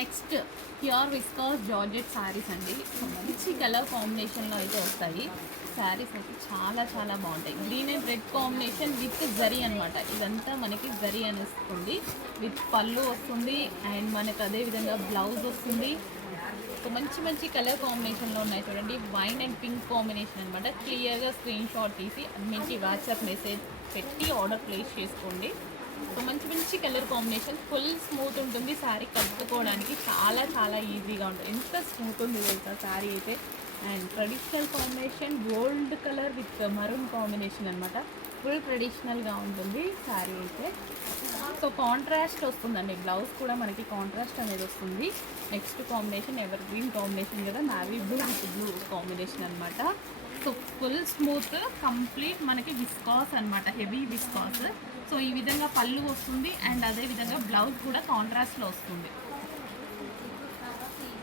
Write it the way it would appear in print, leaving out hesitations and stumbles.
Next pure viscous georgette saris అండి. So మంచి colour కాంబినేషన్లో అయితే వస్తాయి. శారీస్ అయితే చాలా చాలా బాగుంటాయి. Green and red combination with zari అనమాట. ఇదంతా మనకి జరీ అని వస్తుంది, విత్ పళ్ళు వస్తుంది అండ్ మనకు అదేవిధంగా బ్లౌజ్ వస్తుంది. సో మంచి మంచి కలర్ కాంబినేషన్లో ఉన్నాయి చూడండి. వైన్ అండ్ పింక్ కాంబినేషన్ అనమాట. క్లియర్గా స్క్రీన్ షాట్ తీసి అన్నింటి వాట్సాప్ మెసేజ్ పెట్టి ఆర్డర్ ప్లేస్ చేసుకోండి. సో మంచి మంచి కలర్ కాంబినేషన్, ఫుల్ స్మూత్ ఉంటుంది. శారీ కట్టుకోవడానికి చాలా చాలా ఈజీగా ఉంటుంది. ఎంత స్మూత్ ఉంది తెలుసా శారీ అయితే. And traditional combination gold colour with maroon combination అనమాట. ఫుల్ ట్రెడిషనల్గా ఉంటుంది శారీ అయితే. సో కాంట్రాస్ట్ వస్తుందండి. బ్లౌజ్ కూడా మనకి కాంట్రాస్ట్ అనేది వస్తుంది. Next combination evergreen combination కదా, navy blue with blue combination అనమాట. సో ఫుల్ స్మూత్ కంప్లీట్ మనకి విస్కాస్ అనమాట, హెవీ విస్కాస్. సో ఈ విధంగా పళ్ళు వస్తుంది అండ్ అదే విధంగా బ్లౌజ్ కూడా కాంట్రాస్ట్లో వస్తుంది.